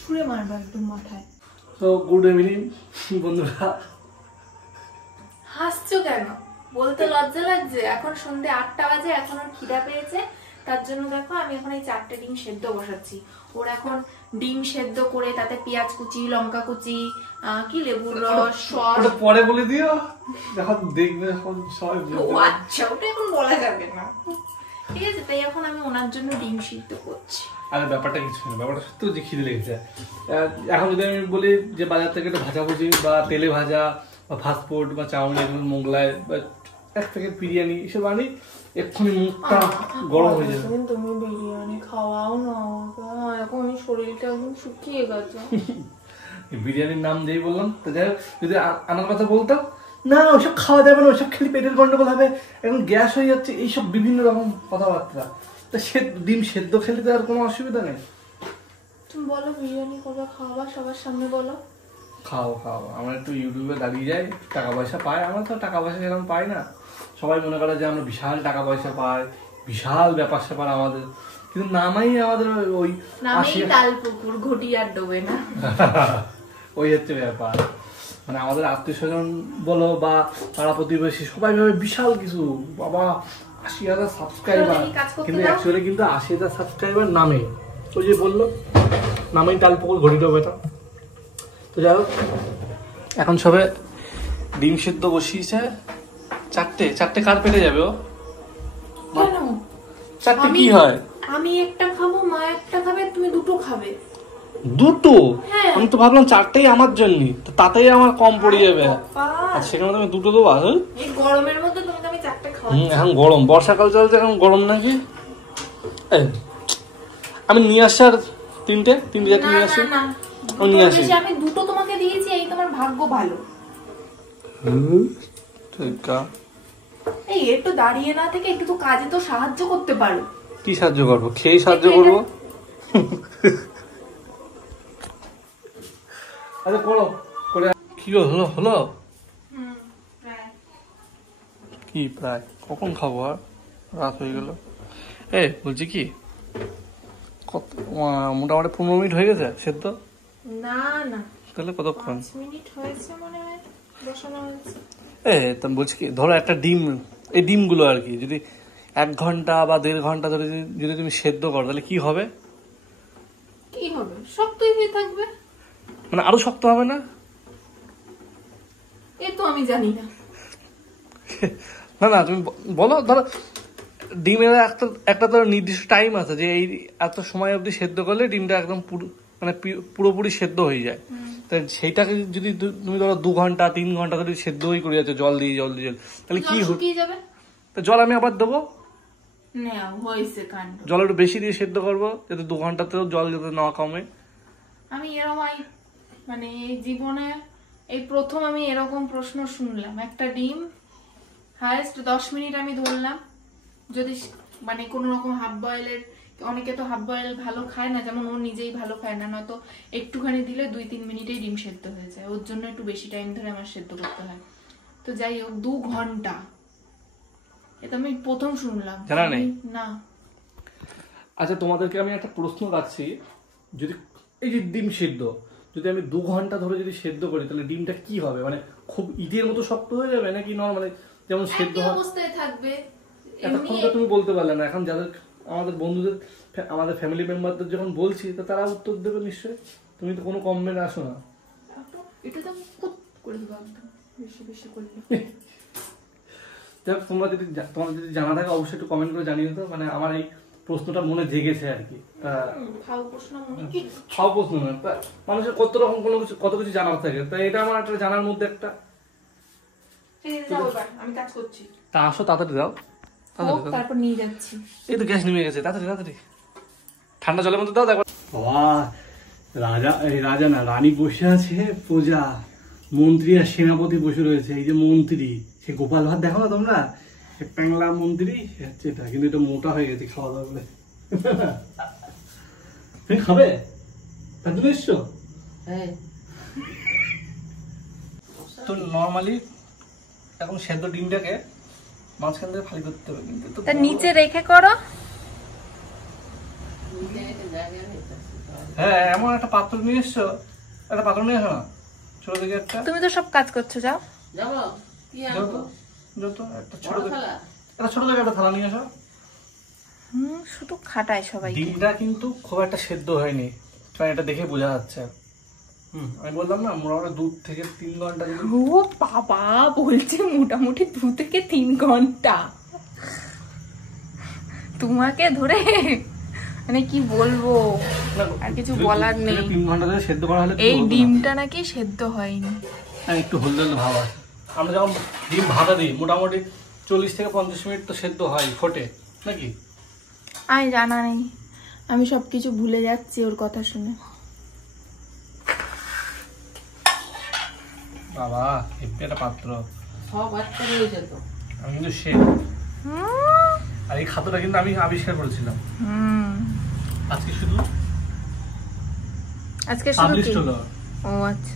ছুঁড়ে মারবো একদম মাথায়। তো গুড ইভিনিং বন্ধুরা। হাসছো কেন? বলতে লজ্জা লাগছে? এখন সন্ধ্যে 8টা বাজে, এখন ওর খিদা পেয়েছে, তার জন্য দেখো আমি এখন এই 4টে ডিম সেদ্ধ বসাচ্ছি। ওর এখন ডিম সেদ্ধ করে তাতে পেঁয়াজ কুচি, লঙ্কা কুচি, কি লেবুর রস, সস, ওটা পরে বলে দিও, যখন দেখবে এখন সবাই। ও আচ্ছা, ওটা এখন বলা যাবে না, ঠিক আছে? তাই এখন আমি ওনার জন্য ডিম সিদ্ধ করছি। আরে ব্যাপারটা কিছু না, ব্যাপারটা সত্যি যে খিদে লেগেছে। এখন যদি আমি বলি যে বাজার থেকে একটা ভাজাভুজি বা তেলে ভাজা বা ফাস্টফুড বা চাউমিন, মোগলাই বা এক প্যাকেট বিরিয়ানি এসব আনি, এক্ষুনি মুখটা গরম হয়ে যাবে। তুমি বিরিয়ানি খাওয়াও না আমাকে, এখন শরীরটা একদম শুকিয়ে গেছে। বিরিয়ানির নাম যেই বললাম, তো যাই হোক, যদি আনার কথা বলতাম না ওইসব খাওয়া যাবে না, ওইসব খেলে পেটের গন্ডগোল হবে, এখন গ্যাস হয়ে যাচ্ছে, এইসব বিভিন্ন রকম কথাবার্তা। তা ডিম সেদ্ধ খেলে তো আর কোনো অসুবিধা নেই। তুমি বলো বিরিয়ানি কবে খাওয়া, সবার সামনে বলো। খাও খাও, আমরা একটু ইউটিউবে দাঁড়িয়ে যাই, টাকা পয়সা পাই। আমরা তো টাকা পয়সা সেরকম পাই না। সবাই মনে করে যে আমরা বিশাল টাকা পয়সা পাই, বিশাল ব্যাপার স্যাপার আমাদের, কিন্তু নামাই আমাদের ওই তাল পুকুর, ঘটি আর ডোবে না। ওই হচ্ছে ব্যাপার। মানে আমাদের আত্মীয় স্বজন বলো বা পাড়া প্রতিবেশী সবাই ভাবে বিশাল কিছু, বাবা 80,000 সাবস্ক্রাইবার, কিন্তু অ্যাকচুয়ালি কিন্তু 80,000 সাবস্ক্রাইবার নামে, ওই যে বললো নামেই তাল পুকুর ঘটি ডোবে না। তো যাই হোক, এখন সবে ডিম সেদ্ধ বসিয়েছে। চারটে কার পেটে যাবে? ও কেন? চারটে কি হয়? আমি একটা খাবো, মা একটা খাবে, তুমি দুটো খাবে। দুটো? আমি তো ভাবলাম চারটেই আমার জন্য, তাতেই আমার কম পড়ে যাবে, আর সেখানে তুমি দুটো দেবো। এই গরমের মধ্যে তুমি তো আমি চারটে খাওয়া। এখন গরম, বর্ষাকাল চলছে, এখন গরম নাকি? আমি নিয়ে আসছি আর তিনটে চারটে নিয়ে আসি। নিয়ে আসি, আমি দুটো তোমাকে দিয়েছি, এই তোমার ভাগ্য ভালো। ঠিক আছে, এই একটু দাঁড়িয়ে না থেকে একটু তো কাজে তো সাহায্য করতে পারো। কি সাহায্য করবো? খেয়ে সাহায্য করবো। আচ্ছা করো করে। কি হলো হলো? কি প্রায় কখন খাবো? আর রাত হয়ে গেল। বলছি কি, কত মোটামুটি 15 মিনিট হয়ে গেছে সেদ্ধ? না না, তাহলে কতক্ষণ? 5 মিনিট হয়েছে মনে হয় বসানো হয়েছে। তা বলছি কি, ধরো একটা ডিম, এই ডিমগুলো আর কি যদি 1 ঘন্টা বা 1.5 ঘন্টা ধরে যদি তুমি সেদ্ধ করো, তাহলে কি হবে? কি হবে? শক্তই হয়ে থাকবে। মানে আরো শক্ত হবে না? এ তো আমি জানি না। না না, তুমি বলো। ধরো ডিমের একটা তো নির্দিষ্ট টাইম আছে যে এই এত সময় অবধি সেদ্ধ করলে ডিমটা একদম মানে পুরোপুরি সেদ্ধ হয়ে যায়। তাই সেইটাকে যদি তুমি ধরো 2 ঘন্টা 3 ঘন্টা ধরে সেদ্ধই করে যাচ্ছ জল দিয়ে, তাহলে কি যাবে? জল আমি আবার দেবো, জল একটু বেশি দিয়ে সেদ্ধ করবো, যাতে 2 ঘন্টাতেও জল যাতে না কমে। আমি এরকম মানে এই জীবনে এই প্রথম আমি এরকম প্রশ্ন শুনলাম। একটা ডিম হাইয়েস্ট 10 মিনিট আমি ধরলাম, যদি মানে কোনো রকম হাফ বয়েলের, অনেকে তো হাফ বয়েল ভালো খায় না, যেমন ও নিজেই ভালো খায় না, নয়তো একটুখানি দিলে 2-3 মিনিটেই ডিম সেদ্ধ হয়ে যায়। ওর জন্য একটু বেশি টাইম ধরে আমার সেদ্ধ করতে হয়। তো যাই হোক, 2 ঘন্টা, এটা আমি প্রথম শুনলাম, জানা নেই না। আচ্ছা তোমাদেরকে আমি একটা প্রশ্ন রাখছি, যদি এই যে ডিম সেদ্ধ যদি আমি 2 ঘন্টা ধরে যদি সেদ্ধ করি, তাহলে ডিমটা কি হবে? মানে খুব ইটের মতো শক্ত হয়ে যাবে, নাকি নরমালি যেমন সেদ্ধ হয় অবস্থায় থাকবে? এতক্ষণ তো তুমি বলতে পারলে না। এখন যাদের আমাদের বন্ধুদের, আমাদের ফ্যামিলি মেম্বারদের যখন বলছি, তো তারা উত্তর দেবে নিশ্চয়ই। তুমি তো কোনো কমেন্ট আসো না। এটা তো করে দিবা একদম বেশি বেশি করলে। যাক, তোমাদের যদি জানা থাকে অবশ্যই একটু কমেন্ট করে জানিয়ে দিও। মানে আমার এই প্রশ্নটা মনে জেগেছে আর কি। ফাও প্রশ্ন না, মানুষের কত রকম কত কিছু জানার থাকে, তাই এটা আমার একটা জানার মধ্যে একটা। আমি কাজ করছি, তা আসো তাড়াতাড়ি দাও, তারপর নিয়ে যাচ্ছি। এই তো গ্যাস নেমে গেছে, তাড়াতাড়ি ঠান্ডা জলের মধ্যে দাও। দেখো বাবা, রাজা না রানী বসে আছে, প্রজা মন্ত্রী আর সেনাপতি বসে রয়েছে। এই যে মন্ত্রী, সে গোপাল ভাত দেখো না তোমরা, প্যাংলা মন্ত্রী হচ্ছে এটা, কিন্তু এটা মোটা হয়ে গেছে খাওয়া দাওয়া করে। তুমি খাবে? তার জন্য এসছো? তো নর্মালি এখন সেদ্ধ ডিমটাকে মাঝখান থেকে ফালি করতে হবে, কিন্তু নিচে রেখে করো। হ্যাঁ এমন একটা পাত্র নিয়ে এসছো, একটা পাত্র নিয়ে এসো না, ছোট থেকে একটা। তুমি তো সব কাজ করছো, যাও। একটা ছোট থেকে একটা থালা নিয়ে এসো। শুধু খাটায় সবাই। ডিমটা কিন্তু খুব একটা সেদ্ধ হয়নি, কারণ এটা দেখে বোঝা যাচ্ছে। আমি বললাম না মোটামুটি 2 থেকে 3 ঘন্টা। ও বাবা, বলছে মোটামুটি 2 থেকে 3 ঘন্টা। তোমাকে ধরে মানে কি বলবো, আর কিছু বলার নেই। 3 ঘন্টা ধরে সেদ্ধ করা হলে এই ডিমটা নাকি সেদ্ধ হয়নি, একটু হলদে ভাব আছে। আমরা যখন ডিম ভাজা দিই মোটামুটি 40 থেকে 50 মিনিট তো সেদ্ধ হয়, ফোটে নাকি? আমি জানা নেই, আমি সবকিছু ভুলে যাচ্ছি ওর কথা শুনে। বাবা একটা পাত্র সব বাচ্চা রয়েছে তো, আমি কিন্তু শেখ। আর এই খাদ্যটা কিন্তু আমি আবিষ্কার করেছিলাম আজকে, শুধু আজকে পাবলিশড হলো। ও আচ্ছা,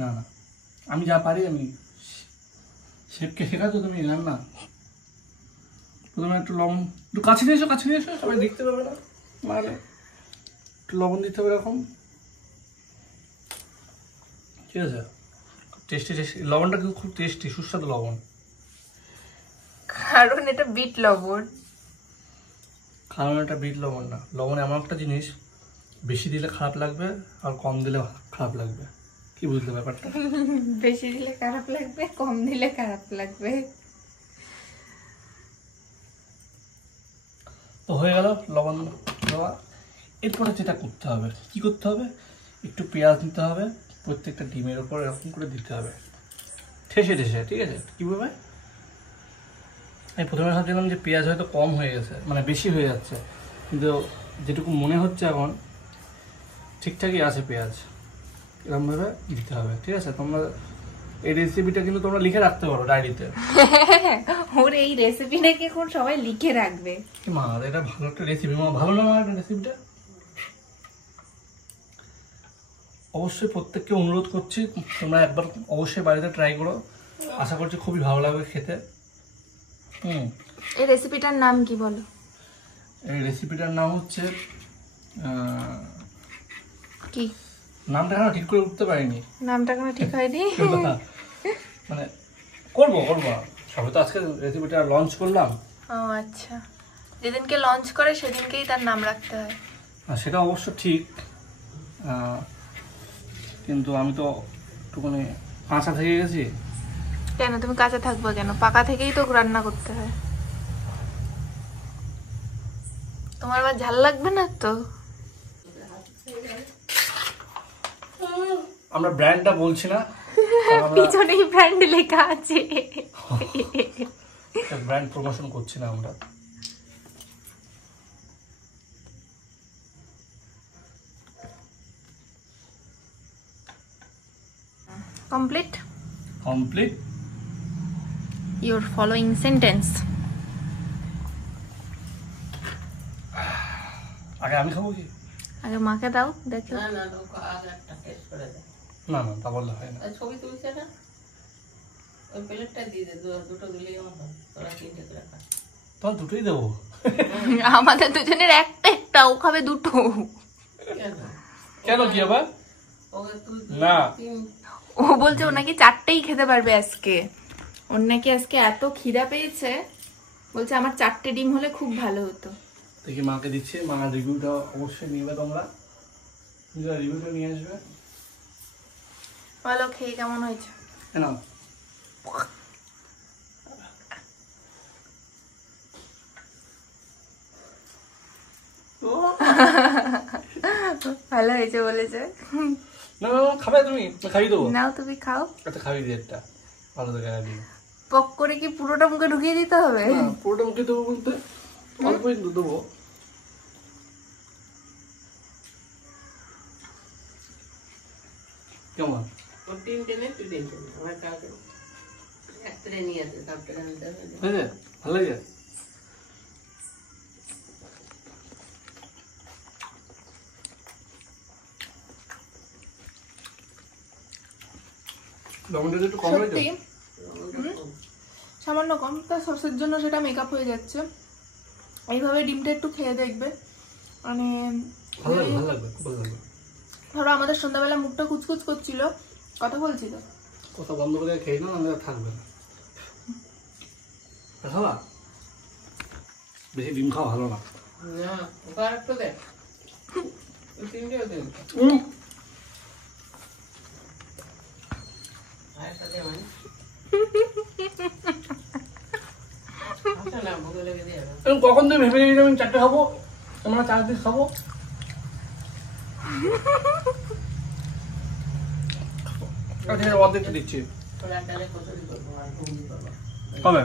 না না আমি যা পারি আমি শেফকে শেখাতো। তুমি রান্না প্রথমে একটু লবণ, একটু কাছে নিয়ে এসো, কাছে নিয়ে এসো, সবাই দেখতে পাবে না, মানে একটু লবণ দিতে হবে এরকম, ঠিক আছে? টেস্টি লবণটা কিন্তু খুব টেস্টি, সুস্বাদু লবণ। কারণ এটা বিট লবণ। কারণ এটা বিট লবণ না, লবণ এমন একটা জিনিস বেশি দিলে খারাপ লাগবে আর কম দিলে খারাপ লাগবে। কি বুঝলে ব্যাপারটা? বেশি দিলে খারাপ লাগবে, কম দিলে খারাপ লাগবে। তো হয়ে গেল লবণ দেওয়া। এরপরে যেটা করতে হবে, কি করতে হবে, একটু পেঁয়াজ দিতে হবে, প্রত্যেকটা ডিমের উপর এরকম করে দিতে হবে, ঠেসে ঠেসে, ঠিক আছে? কীভাবে? আমি প্রথমে ভাবছিলাম যে পেঁয়াজ হয়তো কম হয়ে গেছে, মানে বেশি হয়ে যাচ্ছে, কিন্তু যেটুকু মনে হচ্ছে এখন ঠিকঠাকই আছে পেঁয়াজ। এরকমভাবে দিতে হবে, ঠিক আছে? তোমরা এই রেসিপিটা কিন্তু তোমরা লিখে রাখতে পারো ডায়েরিতে। ওর এই রেসিপিটাকে এখন সবাই লিখে রাখবে। মা এটা ভালো একটা রেসিপি, মা ভালো না রেসিপিটা? অবশ্যই প্রত্যেককে অনুরোধ করছি তোমরা একবার অবশ্যই বাড়িতে ট্রাই করো, আশা করছি খুবই ভালো লাগবে খেতে। এই রেসিপিটার নাম কি বলো? এই রেসিপিটার নাম হচ্ছে কি? নামটা এখনো ঠিক করে উঠতে পারিনি। নামটা কেন ঠিক হয়নি? মানে করবো সবে তো আজকে রেসিপিটা লঞ্চ করলাম। ও আচ্ছা, যেদিনকে লঞ্চ করে সেদিনকেই তার নাম রাখতে হয়। সেটা অবশ্য ঠিক, কিন্তু আমি তো একটুখানি কাঁচা থেকে গেছি। কেন তুমি কাঁচা থাকবে কেন? পাকা থেকেই তো রান্না করতে হয়। তোমার আবার ঝাল লাগবে না তো? আমরা ব্র্যান্ডটা বলছি না, পিছনেই ব্র্যান্ড লেখা আছে, ব্র্যান্ড প্রমোশন করছি না আমরা। Complete your following sentence. আগে আমি খাবো কি? আগে মাকে দাও দেখো। না না আগে একটা টেস্ট করে দে। না তা বললে হয় না। ছবি তুলছে না, ওই প্লেটটা দিয়ে দে, দুটো দিলেই আমার হয়, তোরা 3টে করে খা। তোমার দুটোই দেবো? আমাদের দুজনের একটা, ও খাবে দুটো। কেন কি আবার? না ও বলছে ও নাকি 4টেই খেতে পারবে আজকে। ওর নাকি আজকে এত খিদা পেয়েছে, বলছে আমার 4টে ডিম হলে খুব ভালো হতো। দেখি মাকে দিচ্ছি, মা রিভিউটা অবশ্যই নিবে, তোমরা রিভিউটা নিয়ে আসবে। বলো খেয়ে কেমন হয়েছে? নাও। ভালো হয়েছে বলেছে। না খাবে তুমি? খাইয়ে দেবো। নাও তুমি খাও। আচ্ছা খাইয়ে দিই একটা, ভালো থেকে দিই। পক করে কি পুরোটা মুখে ঢুকিয়ে দিতে হবে? পুরোটা মুখে দেবো বলতে অল্পই দেবো। কেমন? ওর 3টে নে, তুই 3টে নে, আমার কালকে এক ট্রে নিয়ে আসে, সবটা আনতে হবে। ভালো লাগে। লবণটা একটু কম হয়েছে। সত্যি সামান্য কম, তা সসের জন্য সেটা মেকআপ হয়ে যাচ্ছে। এইভাবে ডিমটা একটু খেয়ে দেখবে, মানে ভালো লাগবে খুব ভালো লাগবে। ধরো আমাদের সন্ধ্যাবেলা মুখটা কুচকুচ করছিল, কথা বলছিল, কথা বন্ধ করে খেয়ে না, আমাদের থাকবে না। খাওয়া বেশি ডিম খাওয়া ভালো না। না ওটা একটু দে, তিনটেও দে, আরেকটা দে মানে আচ্ছা না ভুলে লেগে দিয়ে কখন তুমি ভেবে নিয়েছি আমি 4টে খাবো, আমরা 4 পিস খাবো। আচ্ছা অর্ধেকটা দিচ্ছি। তোরা ডালে কচুরি করবো আর ঘুগনি করবো। হবে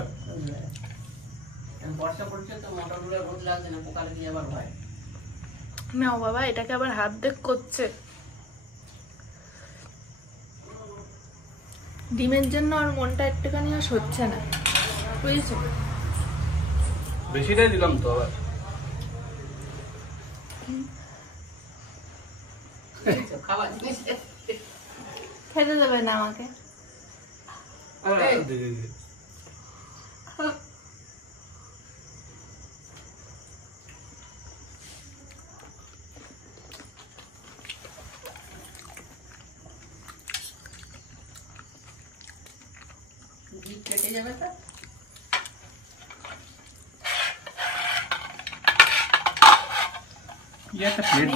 বর্ষা পড়ছে তো মোটরগুলো রোদ লাগছে না, পোকা লেগে আবার হয়। না বাবা এটাকে আবার হাত দেখ করছে। ডিমের জন্য আর মনটা একটুখানি আর হচ্ছে না, বুঝেছো? বেশিটাই দিলাম তো আবার। খাবার জিনিস খেতে দেবে না আমাকে? কেটে যাবে তো।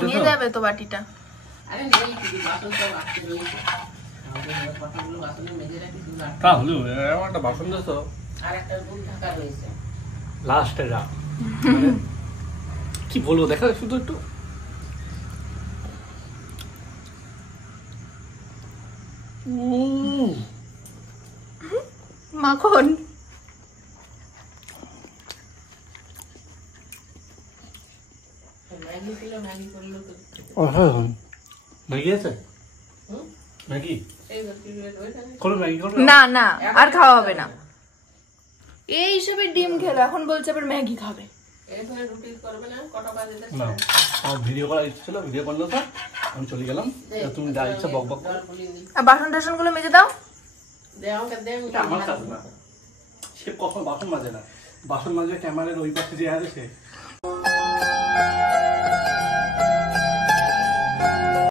ভেঙে যাবে তো বাটিটা। আরে নেই কিছু, বাসন সব আসতে রয়েছে, আমাদের বাসনগুলো বাসনে মেজে রাখি শুধু। তাহলে আমার একটা বাসন দিস তো, আর একটা রুম ঢাকা রয়েছে। লাস্টে যা কি বলবো দেখা শুধু একটু মাখন ম্যাগি ছিল, ম্যাগি করলেও তো অসাধারণ। ম্যাগি আছে? হুম ম্যাগি এই ওইখানে করো, ম্যাগি করো। না না আর খাওয়া হবে না। এই হিসেবে ডিম খেলো, এখন বলছে আবার ম্যাগি খাবে। এখানে রুটি করবে না, কটা বাজে দেখো। না আমার ভিডিও করার ইচ্ছে ছিল, ভিডিও করলো তো আমি চলে গেলাম। তুমি যা ইচ্ছা বক বক করো। আর বাসন টাসন গুলো মেজে দাও। দে আমাকে দে, আমি এটা আমার কাজ না, সে কখন বাসন মাজে না, বাসন মাজে ক্যামেরার ওই পাশে যে আছে সে।